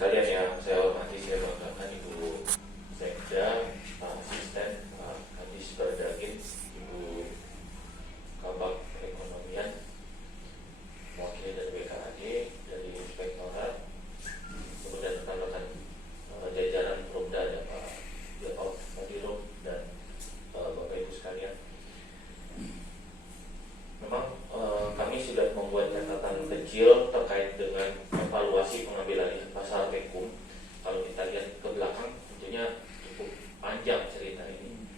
sekalian yang saya hormati, saya banggakan Ibu Sekda, Pak Asisten, Pak Hadis Bardagin, Ibu Kabak Perekonomian, wakil dari BKAD, dari Inspektorat, kemudian rekan-rekan jajaran Perumda, ada Pak Dirop, Pak Dirop, dan Bapak Ibu sekalian. Memang kami sudah membuat catatan kecil terkait dengan evaluasi pengambilan pasar Rekum. Kalau kita lihat ke belakang, tentunya cukup panjang cerita ini.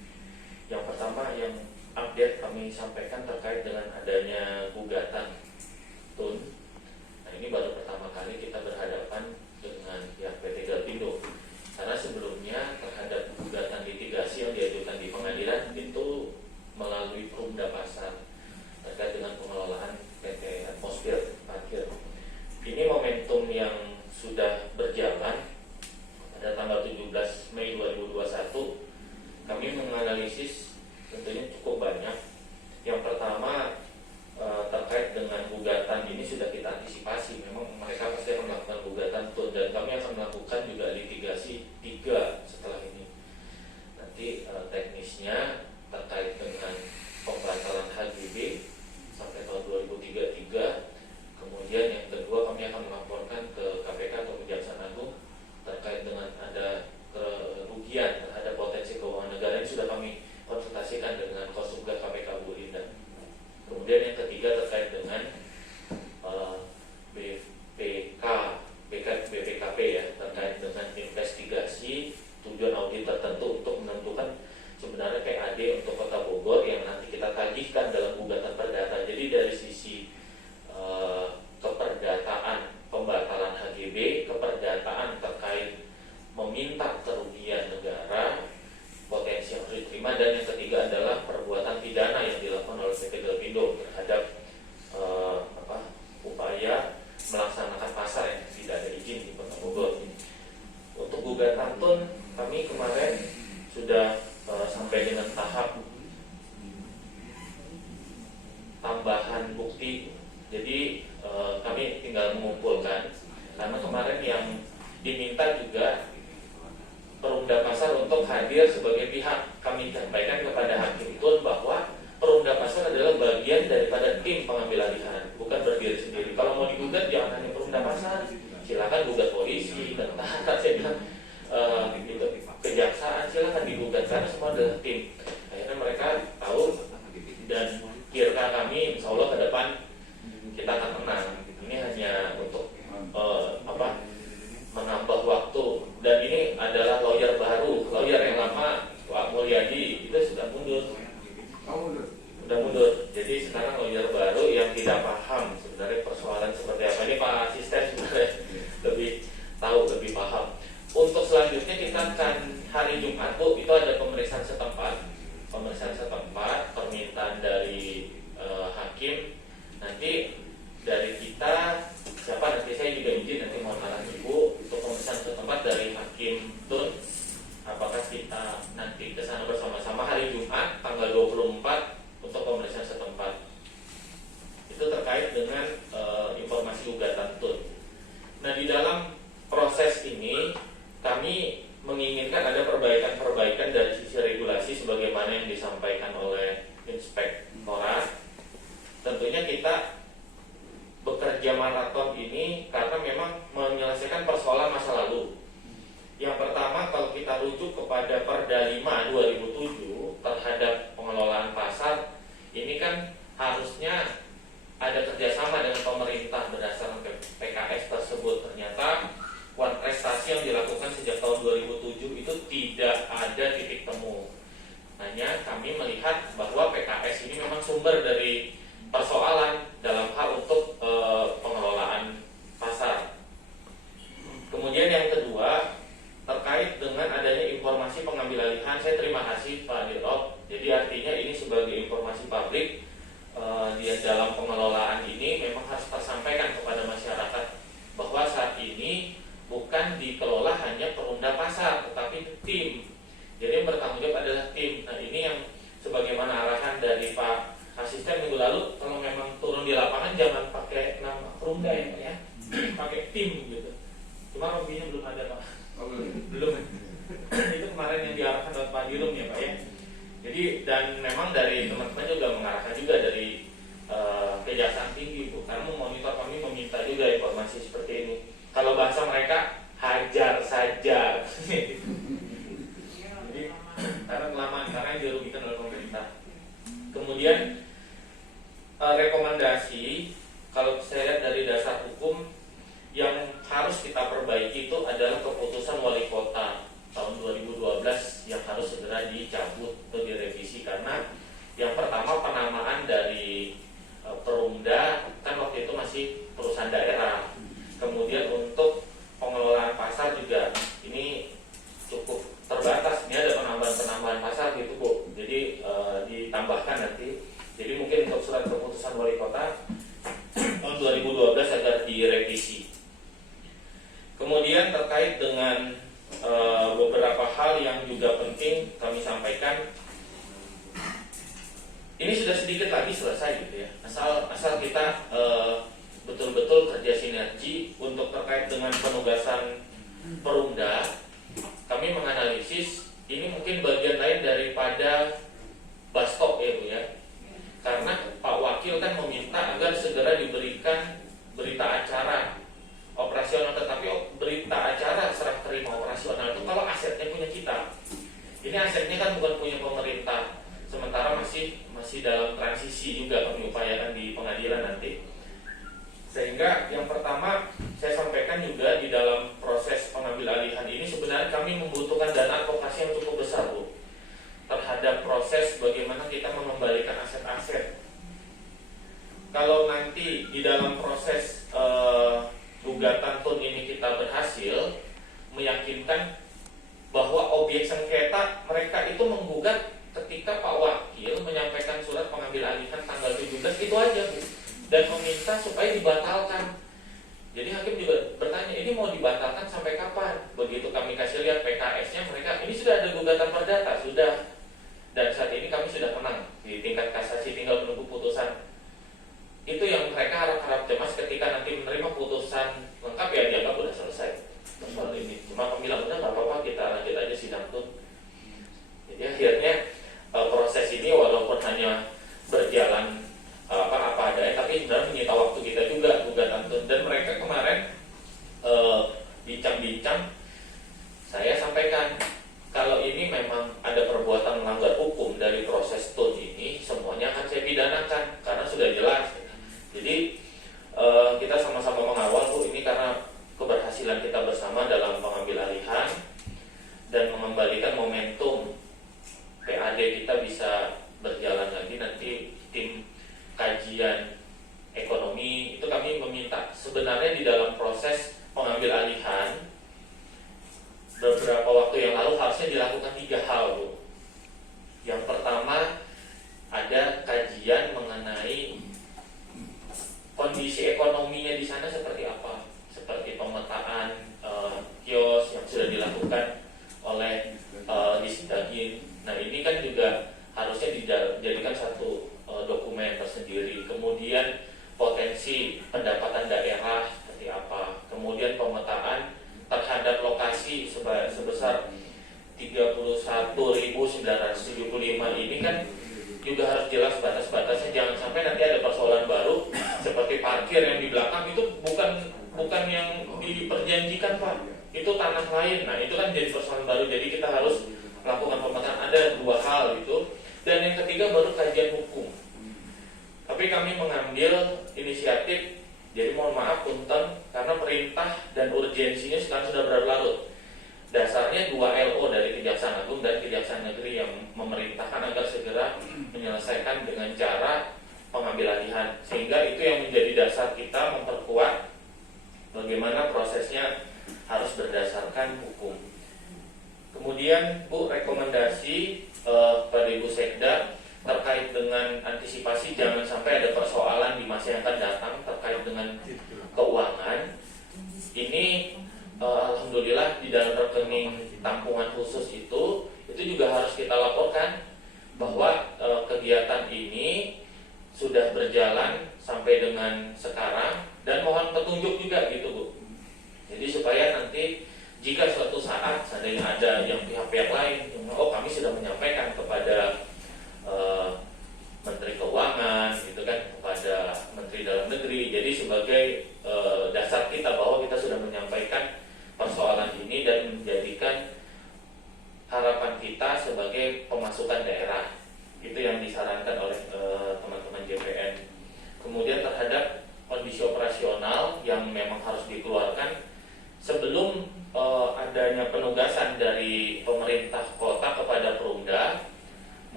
Yang pertama yang update kami sampaikan terkait dengan adanya gugatan TUN. Nah, ini baru pertama kali kita berhadapan dengan pihak PT Galpindo. Karena sebelumnya terhadap gugatan litigasi yang diajukan di pengadilan itu melalui Perumda Pasar terkait dengan pengelolaan PT Atmosfer Parkir. Ini momentum yang sudah berjalan. Pada tanggal 17 Mei 2021 kami menganalisis tentunya cukup banyak. Yang pertama terkait dengan gugatan ini sudah kita antisipasi. Memang mereka pasti akan melakukan gugatan TUN dan kami akan melakukan juga litigasi 3 setelah ini. Nanti teknisnya terkait dengan pembatalan HGB sampai tahun 2033. Kemudian yang kedua, kami akan melaporkan ke KPK atau Kejaksaan Agung terkait dengan ada kerugian terhadap potensi keuangan negara. Ini sudah kami konsultasikan dengan Kosubga KPK Bu Linda. Kemudian yang ketiga terkait dengan BPKP ya, terkait dengan investigasi tujuan audit tertentu untuk menentukan sebenarnya PAD untuk Kota Bogor yang nanti kita tagihkan dalam gugatan perdata. Jadi dari sisi keperdataan pembatalan HGB, keperdataan terkait meminta kerugian negara, potensi yang harus diterima, dan yang ketiga adalah perbuatan pidana yang dilakukan oleh PT Galpindo terhadap upaya melaksanakan pasar yang tidak ada izin di Kota Bogor. Untuk gugatan TUN kami kemarin sudah sampai dengan tahap tambahan bukti. Jadi kami tinggal mengumpulkan, karena kemarin yang diminta juga Perumda Pasar untuk hadir sebagai pihak. Kami sampaikan kepada Hakim TUN bahwa Perumda Pasar adalah bagian daripada tim pengambil alihan, bukan berdiri sendiri. Kalau mau digugat jangan hanya Perumda Pasar, silakan gugat polisi, tentara, saya bilang gitu, kejaksaan, silakan digugat karena semua adalah tim. Akhirnya mereka tahu, dan kira kami insya Allah ke depan kita akan menang. Ini hanya untuk menambah waktu, dan ini adalah lawyer baru. Lawyer yang lama Pak Mulyadi itu sudah mundur. Jadi sekarang lawyer baru yang tidak paham sebenarnya persoalan seperti apa. Ini Pak Asisten sebenarnya lebih tahu, lebih paham. Untuk selanjutnya kita akan hari Jumat Bu, itu ada pemeriksaan setempat, permintaan dari hakim. Nanti dari kita siapa, nanti saya juga izin nanti mohon arahan Ibu untuk pemeriksaan setempat dari hakim TUN. Apakah kita nanti ke sana bersama-sama hari Jumat tanggal 24 untuk pemeriksaan setempat. Itu terkait dengan informasi gugatan TUN. Nah, di dalam proses ini kami menginginkan ada perbaikan-perbaikan dari sisi regulasi sebagaimana yang disampaikan oleh Inspektorat. Tentunya kita bekerja maraton ini karena memang menyelesaikan persoalan masa lalu. Yang pertama, kalau kita rujuk kepada Perda 5 2007 terhadap pengelolaan pasar, ini kan harusnya ada kerjasama dengan pemerintah berdasarkan PKS tersebut. Ternyata prestasi yang dilakukan sejak tahun 2007 itu tidak ada titik temu. Hanya kami melihat bahwa PKS ini memang sumber dari persoalan dalam hal untuk pengelolaan pasar. Kemudian yang kedua terkait dengan adanya informasi pengambil alihan, saya terima kasih Pak Dirop. Jadi artinya ini sebagai informasi publik di dalam pengelolaan ini memang harus tersampaikan kepada masyarakat bahwa saat ini bukan dikelola hanya Perumda Pasar, tetapi tim. Jadi yang bertanggung jawab adalah tim. Nah, ini yang sebagaimana arahan dari Pak Asisten minggu lalu Kemudian rekomendasi kalau saya lihat dari dasar hukum yang harus kita perbaiki itu adalah keputusan wali kota tahun 2012 yang harus segera dicabut atau direvisi, karena yang pertama penamaan dari Perumda kan waktu itu masih perusahaan daerah. Kemudian untuk pengelolaan pasar juga ini cukup terbatas. Ini ada penambahan pasar gitu Bu. Jadi ditambahkan nanti. Jadi mungkin untuk surat keputusan wali kota tahun 2012 agar direvisi. Kemudian terkait dengan beberapa hal yang juga penting kami sampaikan. Ini sudah sedikit lagi selesai gitu ya. Asal kita betul-betul kerja sinergi untuk terkait dengan penugasan Perumda. Kami menganalisis ini mungkin bagian lain daripada Bastok ya Bu ya. Karena Pak Wakil kan meminta agar segera diberikan berita acara operasional, tetapi berita acara serah terima operasional itu kalau asetnya punya kita. Ini asetnya kan bukan punya pemerintah. Sementara masih dalam transisi juga kami upayakan di pengadilan nanti. Sehingga yang pertama saya sampaikan juga di dalam proses pengambil alihan ini sebenarnya kami membutuhkan dana advokasi yang cukup besar Bu, terhadap proses bagaimana kita mengembalikan aset-aset. Kalau nanti di dalam proses gugatan TUN ini kita berhasil meyakinkan bahwa objek sengketa mereka itu menggugat ketika Pak Wakil menyampaikan surat pengambil alihan tanggal 17 itu aja Bu, dan meminta supaya dibatalkan. Jadi hakim juga bertanya, ini mau dibatalkan sampai kapan? Begitu kami kasih lihat PKS-nya, mereka ini sudah ada gugatan perdata, sudah. Dan saat ini kami sudah menang di tingkat kasasi, tinggal menunggu putusan. Itu yang mereka harap cemas ketika nanti menerima putusan lengkap ya dianggap sudah selesai soal ini. Cuma kami bilang udah nggak apa-apa, kita lanjut aja sidang TUN. Jadi akhirnya proses ini walaupun hanya berjalan apa adanya, tapi sebenarnya menyita waktu kita juga gugatan TUN. Dan mereka kemarin bincang-bincang, saya sampaikan kalau ini memang ada perbuatan melanggar hukum dari proses TUN ini, semuanya akan saya pidanakan karena sudah jelas. Jadi kita sama-sama mengawal Bu, ini karena keberhasilan kita bersama dalam pengambil alihan dan mengembalikan momentum PAD kita bisa berjalan lagi. Nanti tim kajian ekonomi itu kami meminta sebenarnya di dalam proses pengambil alihan beberapa waktu yang lalu harusnya dilakukan 3 hal Bu. Yang pertama ada kajian mengenai kondisi ekonominya di sana seperti apa, seperti pemetaan kios yang sudah dilakukan oleh Disdagin. Nah ini kan juga harusnya dijadikan satu dokumen tersendiri. Kemudian potensi pendapatan daerah seperti apa, kemudian pemetaan terhadap lokasi sebesar 31.975 ini kan juga harus jelas batas-batasnya. Jangan sampai nanti ada persoalan baru seperti parkir yang di belakang itu bukan yang diperjanjikan Pak, itu tanah lain. Nah itu kan jadi persoalan baru. Jadi kita harus melakukan pemetaan. Ada 2 hal itu. Dan yang ketiga baru kajian hukum. Tapi kami mengambil inisiatif. Jadi mohon maaf punten, karena perintah dan urgensinya sekarang sudah berlarut. Dasarnya 2 LO dari Kejaksaan Agung dan Kejaksaan Negeri yang memerintahkan agar segera menyelesaikan dengan cara pengambil alihan. Sehingga itu yang menjadi dasar kita memperkuat bagaimana prosesnya harus berdasarkan hukum. Kemudian Bu, rekomendasi pada Ibu Sekda terkait dengan antisipasi jangan sampai ada persoalan di masa yang akan datang terkait dengan keuangan. Ini alhamdulillah di dalam rekening tampungan khusus itu juga harus kita laporkan bahwa kegiatan ini sudah berjalan sampai dengan sekarang, dan mohon petunjuk juga gitu Bu. Jadi supaya nanti jika suatu saat seandainya ada yang pihak-pihak lain yang kami sudah menyampaikan kepada Menteri Keuangan gitu kan, kepada Menteri Dalam Negeri. Jadi sebagai dasar kita bahwa kita sudah menyampaikan persoalan ini dan menjadikan harapan kita sebagai pemasukan daerah. Itu yang disarankan oleh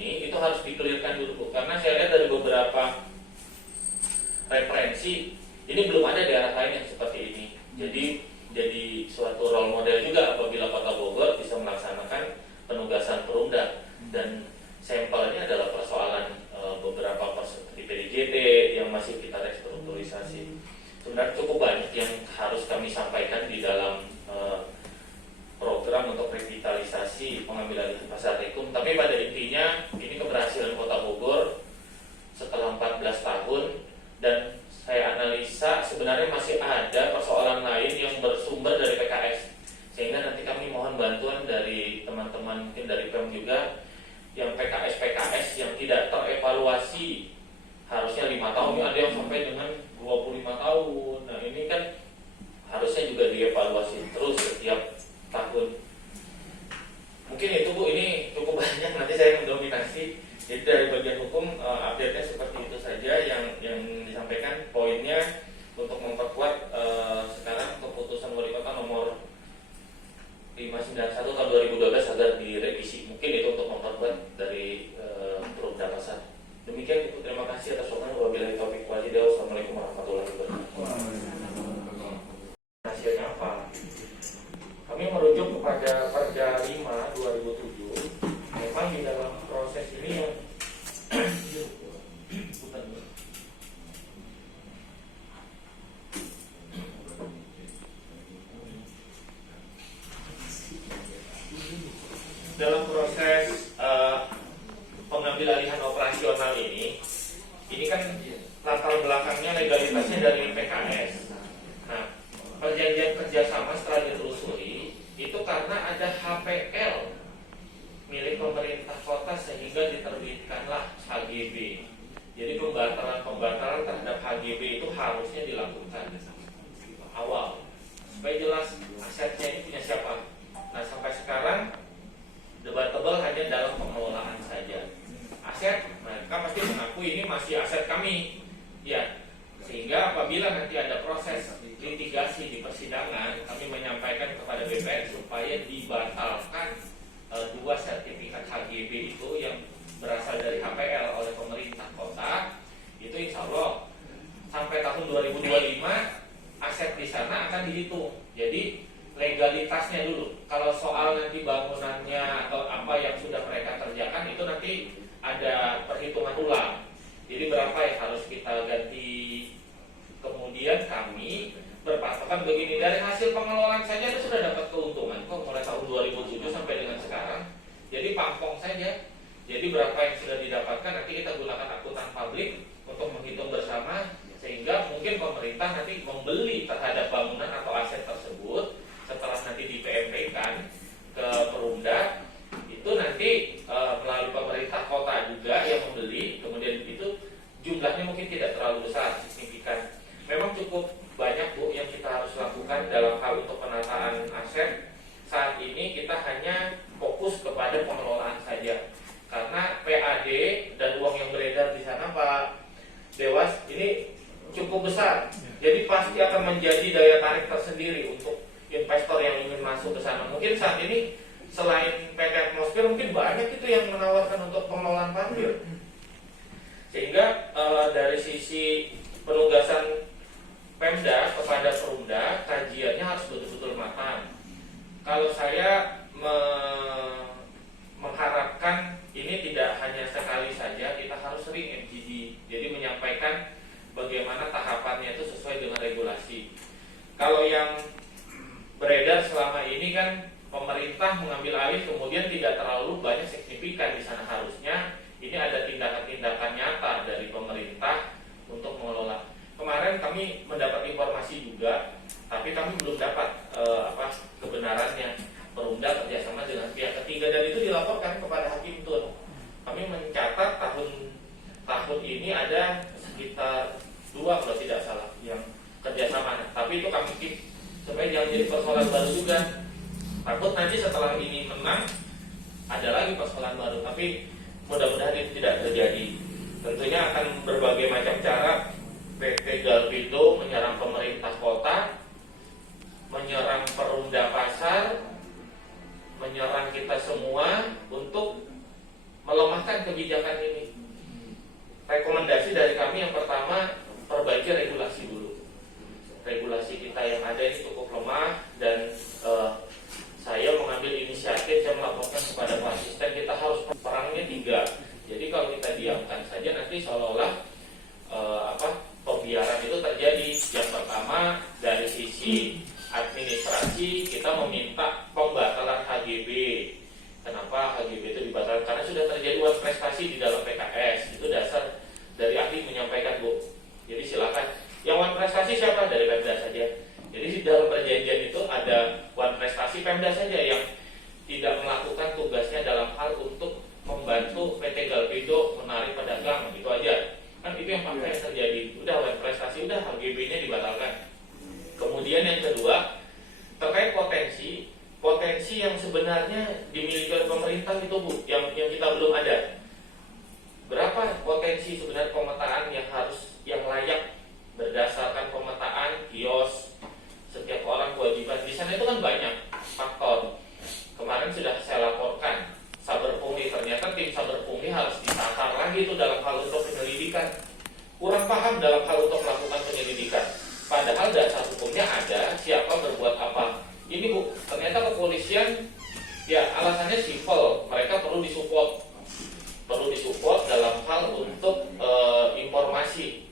ini itu harus dikelirkan dulu Bu. Karena saya lihat dari beberapa referensi ini belum ada daerah lain yang seperti ini. Jadi suatu role model juga apabila Kota Bogor bisa melaksanakan penugasan perumda. Dan sampelnya adalah persoalan beberapa seperti PDJT yang masih kita restrukturisasi. Sebenarnya cukup banyak yang harus kami sampaikan di dalam program untuk revitalisasi pengambilan alih pasar Rekum. Tapi pada intinya ini keberhasilan Kota Bogor setelah 14 tahun, dan saya analisa sebenarnya masih ada persoalan lain yang bersumber dari PKS, sehingga nanti kami mohon bantuan dari teman-teman mungkin dari PEM juga yang PKS yang tidak terevaluasi, harusnya 5 tahun, ada yang sampai dengan 25 tahun. Nah ini kan harusnya juga dievaluasi terus setiap tahun. Mungkin itu Bu, ini cukup banyak, nanti saya mendominasi. Jadi dari bagian hukum update-nya seperti itu saja yang disampaikan. Poinnya untuk memperkuat sekarang keputusan Wali Kota nomor 591 tahun 2012 agar direvisi. Mungkin itu untuk memperkuat dari Perumda Pasar. Demikian Ibu, terima kasih atas waktunya. Wabillahi taufiq wal hidayah. Wassalamualaikum warahmatullahi wabarakatuh. Hasilnya apa? Kami merujuk kepada Perda 5 2007. Memang di dalam proses ini yang dalam proses pengambil alihan operasional ini kan latar belakangnya legalitasnya dari PKS. Nah, perjanjian kerjasama setelah ditelusuri itu karena ada HPL milik pemerintah kota sehingga diterbitkanlah HGB. Jadi pembatalan terhadap HGB itu harusnya dilakukan awal supaya jelas asetnya ini punya siapa. Nah sampai sekarang debatable hanya dalam pengelolaan saja. Aset mereka pasti mengaku ini masih aset kami, ya. Sehingga apabila nanti ada proses litigasi di persidangan, kami menyampaikan kepada BPN supaya dibatalkan 2 sertifikat HGB itu yang berasal dari HPL oleh pemerintah kota. Itu insya Allah sampai tahun 2025 aset di sana akan dihitung. Jadi legalitasnya dulu. Kalau soal nanti bangunannya atau apa yang sudah mereka kerjakan itu nanti ada perhitungan ulang. Jadi berapa yang harus kita ganti. Kemudian kami berpatokan begini, dari hasil pengelolaan saja itu sudah dapat keuntungan kok mulai tahun 2007 sampai dengan sekarang. Jadi pampong saja. Jadi berapa yang sudah didapatkan nanti kita gunakan akuntan publik untuk menghitung bersama, sehingga mungkin pemerintah nanti membeli terhadap bangunan atau aset tersebut setelah nanti di PMP-kan ke Perumda, itu nanti melalui pemerintah kota juga yang membeli. Kemudian itu jumlahnya mungkin tidak terlalu besar, signifikan. Memang cukup banyak Bu yang kita harus lakukan dalam hal untuk penataan aset. Saat ini kita hanya fokus kepada pengelolaan saja, karena PAD dan uang yang beredar di sana Pak Dewas ini cukup besar. Jadi pasti akan menjadi daya tarik tersendiri untuk investor yang ingin masuk ke sana. Mungkin saat ini selain PT Atmosfer mungkin banyak itu yang menawarkan untuk pengelolaan parkir. Sehingga dari sisi penugasan Pemda kepada Perumda, kajiannya harus betul-betul matang. Kalau saya mengharapkan ini tidak hanya sekali saja, kita harus sering MGD. Jadi menyampaikan bagaimana tahapannya itu sesuai dengan regulasi. Kalau yang beredar selama ini kan pemerintah mengambil alih kemudian tidak terlalu banyak signifikan di sana. Harusnya ini ada tindakan-tindakan nyata dari pemerintah untuk mengelola. Kemarin kami mendapat informasi juga, tapi kami belum dapat kebenarannya. Perumda kerjasama dengan pihak ketiga dan itu dilaporkan kepada Hakim Tun. Kami mencatat tahun ini ada sekitar 2 kalau tidak salah yang kerjasama. Tapi itu kami keep supaya jangan jadi persoalan baru juga. Takut nanti setelah ini menang ada lagi persoalan baru. Tapi mudah-mudahan itu tidak terjadi. Tentunya akan berbagai macam cara PT Galpindo menyerang pemerintah kota, menyerang Perumda Pasar, menyerang kita semua untuk melemahkan kebijakan ini. Rekomendasi dari kami yang pertama, perbaiki regulasi dulu. Regulasi kita yang ada ini cukup lemah, dan saya mengambil inisiatif, saya melaporkan kepada Pak Asisten, kita harus perangnya 3. Jadi kalau kita diamkan saja nanti seolah-olah pembiaran itu terjadi. Yang pertama, dari sisi administrasi kita meminta pembatalan HGB. Kenapa HGB itu dibatalkan? Karena sudah terjadi uang prestasi di dalam PKS. Itu dasar dari ahli menyampaikan, Bu. Jadi silakan. Yang uang prestasi siapa? Dari Pemda saja. Jadi di dalam perjanjian itu ada uang prestasi Pemda saja yang tidak melakukan tugasnya dalam hal untuk membantu PT Galpindo menarik pedagang, itu aja. Kan itu yang fakta yang terjadi. Udah uang prestasi, udah HGB-nya dibatalkan. Kemudian yang kedua, terkait potensi yang sebenarnya dimiliki oleh pemerintah itu, Bu, yang kita belum ada. Berapa potensi sebenarnya pemetaan yang layak berdasarkan pemetaan kios, setiap orang kewajiban. Di sana itu kan banyak faktor. Kemarin sudah saya laporkan saber pungli, ternyata tim saber pungli harus ditakar lagi itu dalam hal untuk penyelidikan. Kurang paham dalam hal untuk melakukan penyelidikan. Padahal dasar hukumnya ada, siapa berbuat apa. Ini, Bu, ternyata kepolisian ya alasannya simpel, mereka perlu disupport dalam hal untuk informasi.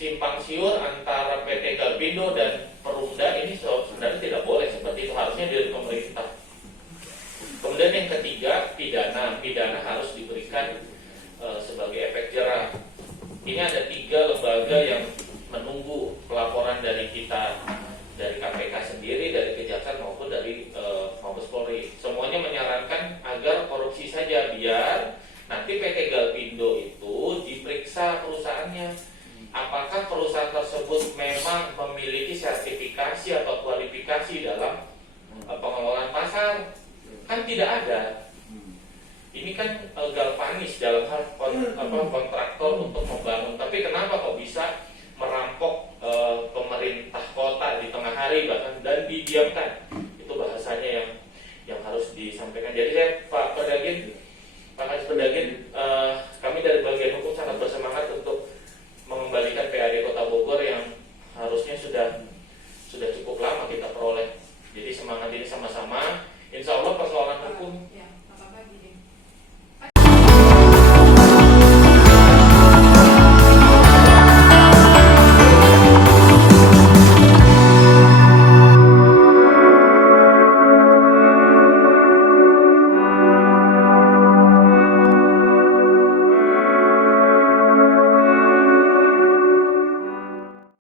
Simpang siur antara PT Galpindo dan Perumda ini sebenarnya tidak boleh seperti itu, harusnya dari pemerintah. Kemudian yang ketiga, pidana harus diberikan sebagai efek jerah. Ini ada 3 lembaga yang menunggu pelaporan dari kita, dari KPK sendiri, dari Kejaksaan maupun dari Mabes Polri. Semuanya menyarankan agar korupsi saja, biar nanti PT Galpindo itu diperiksa perusahaannya. Apakah perusahaan tersebut memang memiliki sertifikasi atau kualifikasi dalam pengelolaan pasar? Kan tidak ada. Ini kan galvanis dalam hal kontraktor untuk membangun. Tapi kenapa kok bisa merampok pemerintah kota di tengah hari bahkan dan didiamkan? Itu bahasanya yang harus disampaikan. Jadi saya Pak Kadis Pendagin